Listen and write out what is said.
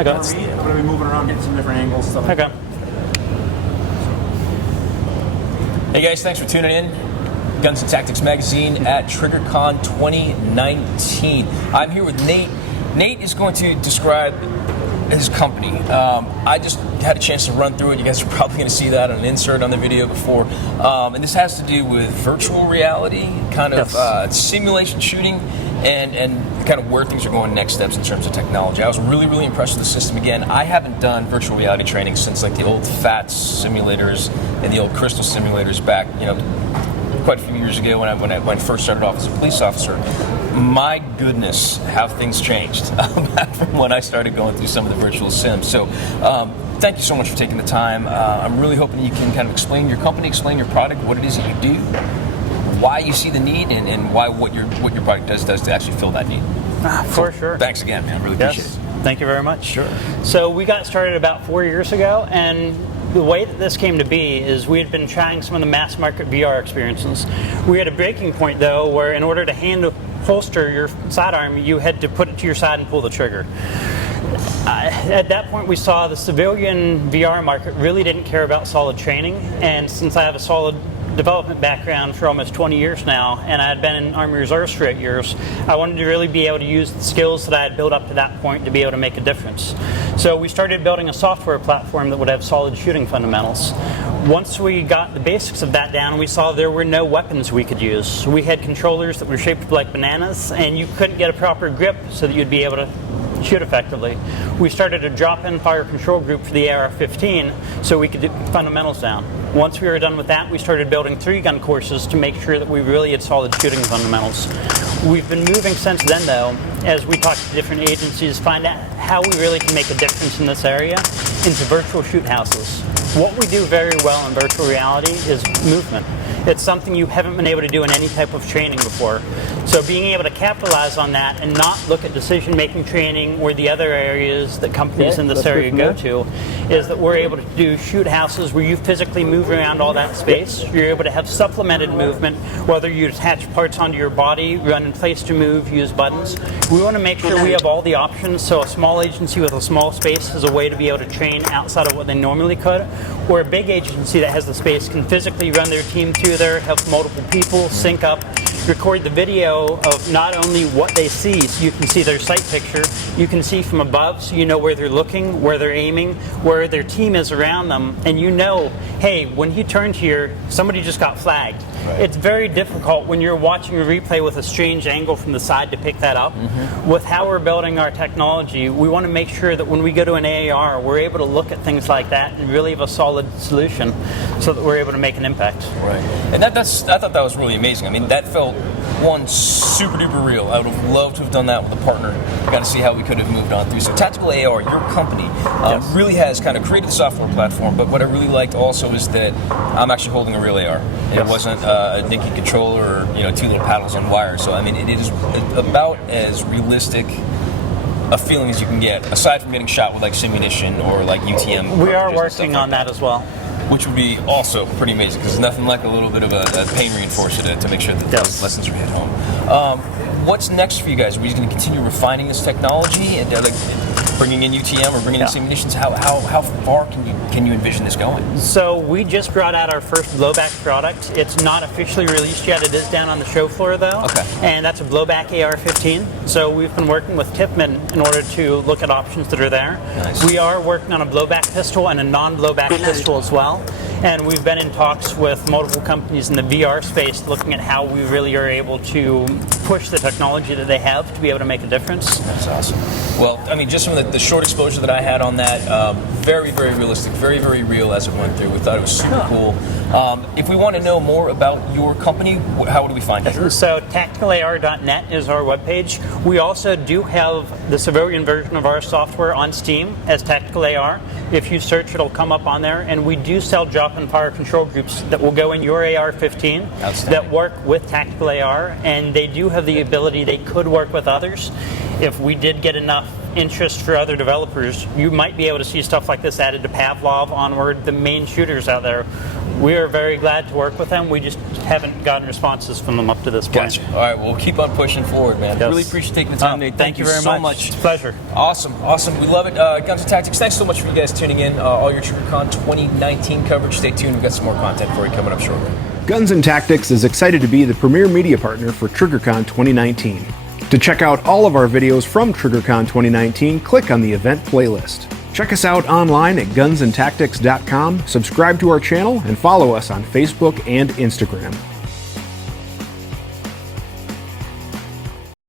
Okay. For me, I'm going to be moving around, getting some different angles, stuff like that. Hey guys, thanks for tuning in. Guns and Tactics Magazine at Triggercon 2019. I'm here with Nate. Nate is going to describe his company. I just had a chance to run through it. You guys are probably going to see that on an insert on the video before. And this has to do with virtual reality, kind of simulation shooting, and kind of where things are going next steps in terms of technology. I was really, really impressed with the system. Again, I haven't done virtual reality training since like the old FATS simulators and the old Crystal simulators back, quite a few years ago when I first started off as a police officer. My goodness, have things changed from when I started going through some of the virtual sims. So thank you so much for taking the time. I'm really hoping you can kind of explain your company, explain your product, what it is that you do, why you see the need, and why what your product does to actually fill that need. For sure. Thanks again, man. Really appreciate it. Thank you very much. Sure. So we got started about 4 years ago, and the way that this came to be is we had been trying some of the mass market VR experiences. We had a breaking point though, where in order to holster your sidearm, you had to put it to your side and pull the trigger. At that point, we saw the civilian VR market really didn't care about solid training, and since I have a solid development background for almost 20 years now, and I had been in Army Reserves for 8 years, I wanted to really be able to use the skills that I had built up to that point to be able to make a difference. So we started building a software platform that would have solid shooting fundamentals. Once we got the basics of that down, we saw there were no weapons we could use. We had controllers that were shaped like bananas, and you couldn't get a proper grip so that you'd be able to shoot effectively. We started a drop-in fire control group for the AR-15 so we could get fundamentals down. Once we were done with that, we started building 3-gun courses to make sure that we really had solid shooting fundamentals. We've been moving since then, though, as we talk to different agencies, find out how we really can make a difference in this area into virtual shoot houses. What we do very well in virtual reality is movement. It's something you haven't been able to do in any type of training before. So being able to capitalize on that and not look at decision-making training or the other areas that companies in this area go to, is that we're able to do shoot houses where you physically move around all that space. You're able to have supplemented movement, whether you attach parts onto your body, run in place to move, use buttons. We want to make sure we have all the options, so a small agency with a small space has a way to be able to train outside of what they normally could, or a big agency that has the space can physically run their team through there, have multiple people, sync up, record the video of not only what they see, so you can see their sight picture, you can see from above so you know where they're looking, where they're aiming, where their team is around them, and you know, hey, when he turned here, somebody just got flagged. Right. It's very difficult when you're watching a replay with a strange angle from the side to pick that up. With how we're building our technology, we want to make sure that when we go to an AAR, we're able to look at things like that and really have a solid solution so that we're able to make an impact. Right. And I thought that was really amazing. I mean, that felt, one, super duper real. I would have loved to have done that with a partner. Got to see how we could have moved on through. So TacticalAR, your company, really has kind of created the software platform, but what I really liked also is that I'm actually holding a real AR. It wasn't a Nicky controller or 2 little paddles on wire. So I mean, it is about as realistic a feeling as you can get, aside from getting shot with like simunition or like UTM. We are working on that as well. Which would be also pretty amazing, because there's nothing like a little bit of a pain reinforcer to make sure that those lessons are hit home. What's next for you guys? Are we just going to continue refining this technology and bringing in UTM or bringing in simunitions? How far can you envision this going? So we just brought out our first blowback product. It's not officially released yet. It is down on the show floor though. Okay. And that's a blowback AR-15. So we've been working with Tippmann in order to look at options that are there. Nice. We are working on a blowback pistol and a non-blowback pistol as well. And we've been in talks with multiple companies in the VR space looking at how we really are able to push the technology that they have to be able to make a difference. That's awesome. Well, I mean, just from the short exposure that I had on that, very, very realistic, very, very real as it went through. We thought it was super cool. If we want to know more about your company, how do we find it? So TacticalAR.net is our webpage. We also do have the civilian version of our software on Steam as TacticalAR. If you search, it'll come up on there. And we do sell drop-in fire control groups that will go in your AR-15 that work with TacticalAR, and they do have the ability, they could work with others. If we did get enough interest for other developers, you might be able to see stuff like this added to Pavlov, Onward, the main shooters out there. we are very glad to work with them. We just haven't gotten responses from them up to this point. Gotcha. All right, well, keep on pushing forward, man. Yes. Really appreciate taking the time, Nate. Thank you very so much. It's a pleasure. Awesome. We love it. Guns and Tactics, thanks so much for you guys tuning in. All your Triggercon 2019 coverage. Stay tuned. We've got some more content for you coming up shortly. Guns and Tactics is excited to be the premier media partner for Triggercon 2019. To check out all of our videos from Triggercon 2019, click on the event playlist. Check us out online at gunsandtactics.com, subscribe to our channel, and follow us on Facebook and Instagram.